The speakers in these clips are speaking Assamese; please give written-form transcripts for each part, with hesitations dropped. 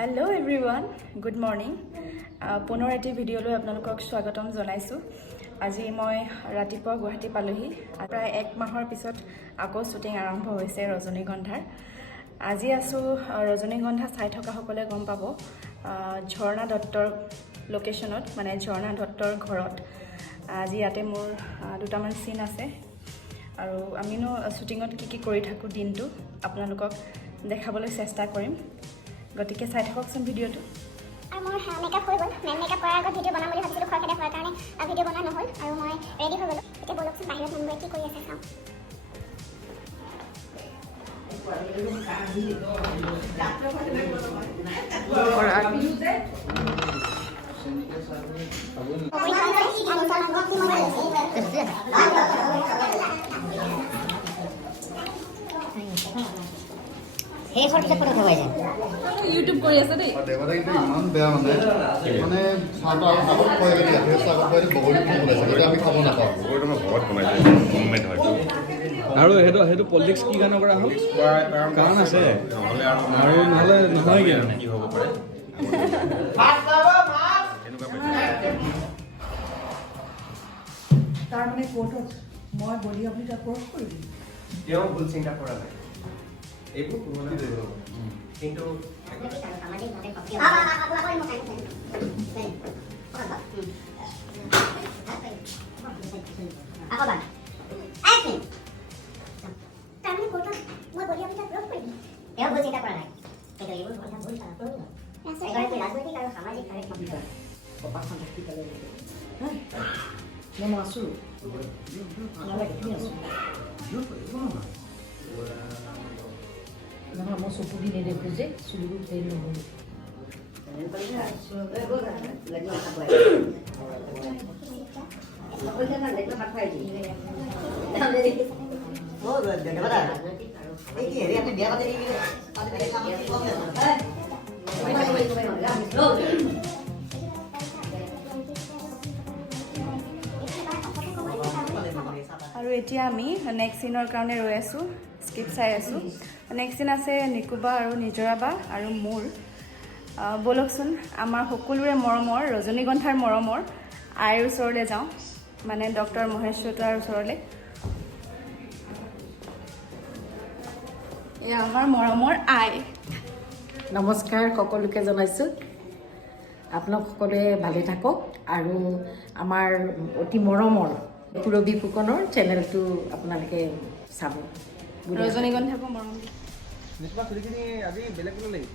Hello everyone, good morning. পুনৰ এটি ভিডিঅ'লৈ আপোনালোকক স্বাগতম জনাইছো। আজি মই ৰাতিপুৱা গুৱাহাটী পালোহি। প্ৰায় 1 মাহৰ পিছত আকৌ শুটিং আৰম্ভ হৈছে ৰজনীগন্ধাৰ। আজি আছো ৰজনীগন্ধা চাই থকা সকলে গম পাব ঝৰ্ণা দত্তৰ লোকেশনত, মানে ঝৰ্ণা দত্তৰ ঘৰত। আজি ইয়াতে মোৰ দুটামান সিন আছে আৰু আমিনো শুটিঙত কি কৰি থাকো দিনটো আপোনালোকক দেখাবলৈ চেষ্টা কৰিম। গতিকে চাই থাককচোন ভিডিঅ'টো। আৰু মোৰ মেকআপ হৈ গ'ল। মেকআপ কৰাৰ আগত ভিডিঅ' বনাম বুলি ভাবিছিলোঁ, খৰখেদা হোৱাৰ কাৰণে ভিডিঅ' বনোৱা নহ'ল আৰু মই ৰেডি হৈ গ'লোঁ। এতিয়া বলকচোন বাহিৰত মানুহবোৰে কি কৰি আছে চাওঁ। সেইখন পিছত ফটো থবাই যায় ইউটিউব কৰি আছে দেই। দেৱতা কিন্তু ইমান বেয়া মানে চাহটো আৰু আগত খুৱাই গ'লে গাখীৰ চাহ আগত খুৱাই বগৰী ফুল ওলাইছে, সেইটো আমি খাব নাপাওঁ। বগৰীটো মই ঘৰত বনাইছোঁ, হোমমেড হয়। আৰু সেইটো পলিটিক্স কি কাৰণে কৰা হ'ল? কাৰণ আছে, নহ'লে আৰু নহ'লে নহয়গৈ মানে। কি হ'ব পাৰে তাৰ মানে কোৰ্টত মই বডি আপুনি তাত প্ৰয়োগ কৰিলোঁ। তেওঁ ভুল চিন্তা কৰা নাই, এইবোৰ পুৰণা কিন্তু তাৰমানে কোৰ্টত মই বডি আপুনি তাত প্ৰয়োগ কৰিলোঁ। তেওঁ ভুল চিন্তা কৰা নাই, কিন্তু এইবোৰ কথা ভুল এগৰাকী ৰাজনৈতিক আৰু সামাজিক কাৰ্যকলাপ কপালখন ঢাকি পেলাই মই আছোঁ নালাগে, তুমি আছোঁ নহয়, মই চকু দি নেদেখোঁ যে চুলিবোৰ ফেৰি নহ'ব। আৰু এতিয়া আমি নেক্সট সিনৰ কাৰণে ৰৈ আছোঁ, স্ক্ৰিপ্ট চাই আছোঁ। নেক্সট সিন আছে নিকুবা আৰু নিজৰা বা আৰু মোৰ। বলকচোন আমাৰ সকলোৰে মৰমৰ ৰজনীগন্ধাৰ মৰমৰ আইৰ ওচৰলৈ যাওঁ, মানে ডক্টৰ মহেশ্বতাৰ ওচৰলৈ। এয়া আমাৰ মৰমৰ আই। নমস্কাৰ সকলোকে জনাইছোঁ। আপোনালোক সকলোৱে ভালে থাকক আৰু আমাৰ অতি মৰমৰ পুৰবী ফুকনৰ চেনেলটো আপোনালোকে চাব। ৰজনীগন্ধাকো মৰম নিষ্পা চুলিখিনি আজি বেলেগ বেলেগ লাগিব।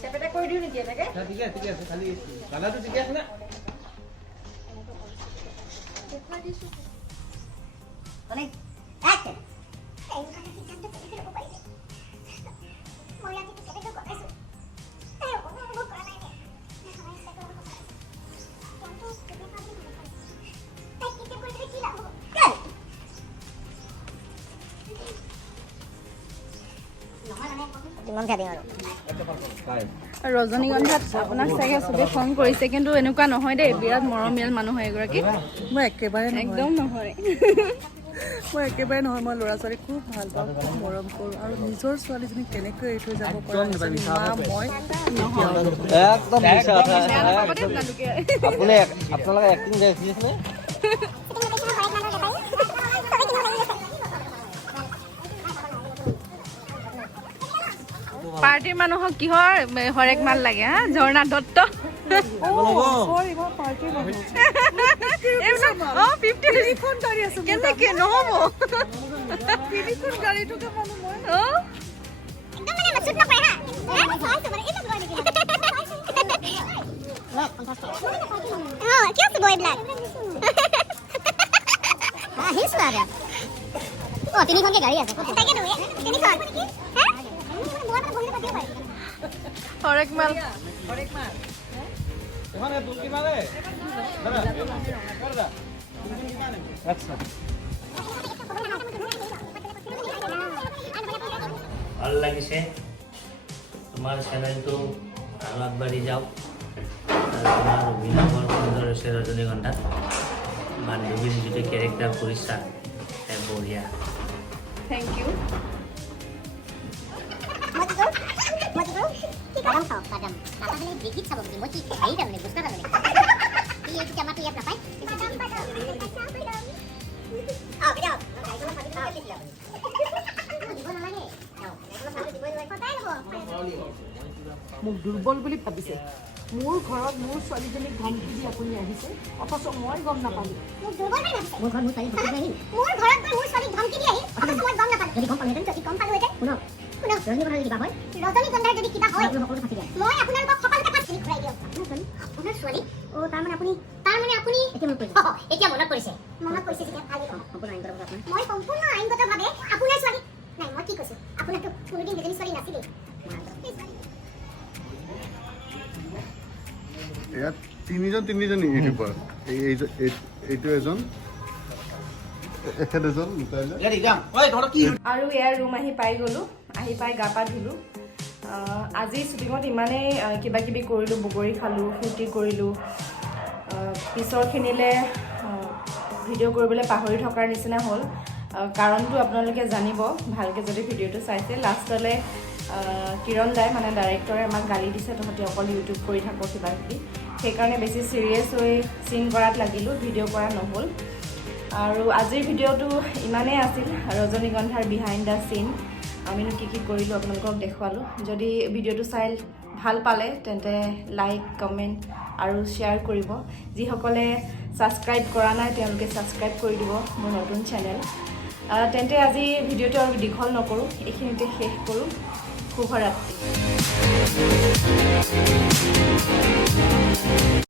চেপেটা কৰি দিওঁ নেকি এনেকৈ? ঠিকে আছে, খালি কালাৰটো ঠিকে আছে নে? মই ৰাতি কেনেকৈ বনাইছোঁ তাই অকণো অনুভৱ কৰা নাই নে? তাই কেতিয়া কৰিলে কি লাভ হ'ব? কিমান খাই দিম আৰু ৰজনীগন্ধাত আপোনাক চাগে চবে খং কৰিছে, কিন্তু এনেকুৱা নহয় দেই, বিৰাট মৰমীয়াল মানুহ হয় এগৰাকী। মই একেবাৰে একদম নহয়। মই ল'ৰা ছোৱালীক খুব ভাল পাওঁ, খুব মৰম কৰোঁ আৰু নিজৰ ছোৱালীজনীক কেনেকৈ এৰি থৈ যাব পৰা মই একদম মিছা কথা। আপোনালোকে এক্টিং দেখিছেনে? পাৰ্টিৰ মানুহক কিহৰ হৰেক মাল লাগে হা? ঝৰ্ণা দত্ত। কেনেকে নহ'ব? একদম মানে চুট নকৰে হা? চাইছোঁ মানে এইবিলাক লয় নেকি? কি আছে বৈ এইবিলাক? আহিছোঁ আৰু তিনিখনকৈ গাড়ী আছে। তাকেতো তিনিখন হা? মই মানে বহিলে পাতিব পাৰি। হৰেক মাল। এখানে দুধ কিমানে? আচ্ছা, ভাল লাগিছে তোমাৰ চেনেলটো আৰু আগবাঢ়ি যাওক। আৰু তোমাৰ অভিনয় বৰ সুন্দৰ হৈছে ৰজনীগন্ধাত। বান্ধৱীৰ যিটো কেৰেক্টাৰ কৰিছা বঢ়িয়া। Thank you. মই কি কৰোঁ? বাদাম খাওঁ, বাদাম। দাদা মানে ডিগ্ৰীত চাব বুলি, মই কি হেৰি তাৰমানে বুজা তাৰমানে। ই এইটো আমাৰটো ইয়াত নাপায়। মোক দুৰ্বল বুলি ভাবিছে। মোৰ ঘৰত মোৰ ছোৱালীজনীক ধমকি দি আপুনি আহিছে, অথচ মই গম নাপালোঁ। মোক দুৰ্বল বুলি ভাবিছে। মোৰ ঘৰত মোৰ ছোৱালী ধমকি দি আহিল। মোৰ ঘৰত গৈ মোৰ ছোৱালীক ধমকি দি আহিল, অথচ মই গম নাপালোঁ। যদি গম পালোহেঁতেন, যদি গম পালোহেঁতেন, শুনক, শুনক, ৰজনীগন্ধাৰ যদি কিবা হয়, ৰজনীগন্ধাৰ যদি কিবা হয়, মই সকলোকে ফাঁচি দিম। মই আপোনালোকক সকলোকে ফাঁচি ঘূৰাই দিয়ক। আপোনাৰ ছোৱালী? অ', তাৰমানে আপুনি এতিয়া মনত পৰিছে। এতিয়া মনত পৰিছে। মনত পৰিছে যেতিয়া ভালেই পাওঁ। সম্পূৰ্ণ আইনগতভাৱে আপোনাৰ মই সম্পূৰ্ণ আইনগতভাৱে আপোনাৰ ছোৱালী নাই, মই কি কৈছোঁ, আপোনাৰতো কোনোদিন সেইজনী ছোৱালী নাছিলেই। ইয়াত তিনিজন ইউটিউবাৰ, এইটো এজন, এখেত এজন লুকাইলে। আৰু ইয়াৰ ৰুম আহি পাই গ'লোঁ, আহি পাই গা পা ধুলোঁ। আজি শ্বুটিঙত ইমানেই কিবা কিবি কৰিলোঁ, বগৰী খালোঁ, ফূৰ্তি কৰিলোঁ। পিছৰখিনিলে ভিডিঅ' কৰিবলৈ পাহৰি থকাৰ নিচিনা হ'ল। কাৰণটো আপোনালোকে জানিব ভালকৈ যদি ভিডিঅ'টো চাইছে। লাষ্টলৈ কিৰণ দাই মানে ডাইৰেক্টৰে আমাক গালি দিছে, তহঁতি অকল ইউটিউব কৰি থাক কিবা কিবি। সেইকাৰণে বেছি ছিৰিয়াছ হৈ চিন কৰাত লাগিলোঁ, ভিডিঅ' কৰা নহ'ল। আৰু আজিৰ ভিডিঅ'টো ইমানেই আছিল, ৰজনীগন্ধাৰ বিহাইণ্ড দ্য চিন। আমিনো কি কি কৰিলোঁ আপোনালোকক দেখুৱালোঁ। যদি ভিডিঅ'টো চাই ভাল পালে তেন্তে লাইক, কমেণ্ট আৰু শ্বেয়াৰ কৰিব। যিসকলে ছাবস্ক্ৰাইব কৰা নাই তেওঁলোকে ছাবস্ক্ৰাইব কৰি দিব মোৰ নতুন চেনেল। তেন্তে আজি ভিডিঅ'টো আৰু দীঘল নকৰোঁ, এইখিনিতে শেষ কৰোঁ। শুভৰাত্ৰি।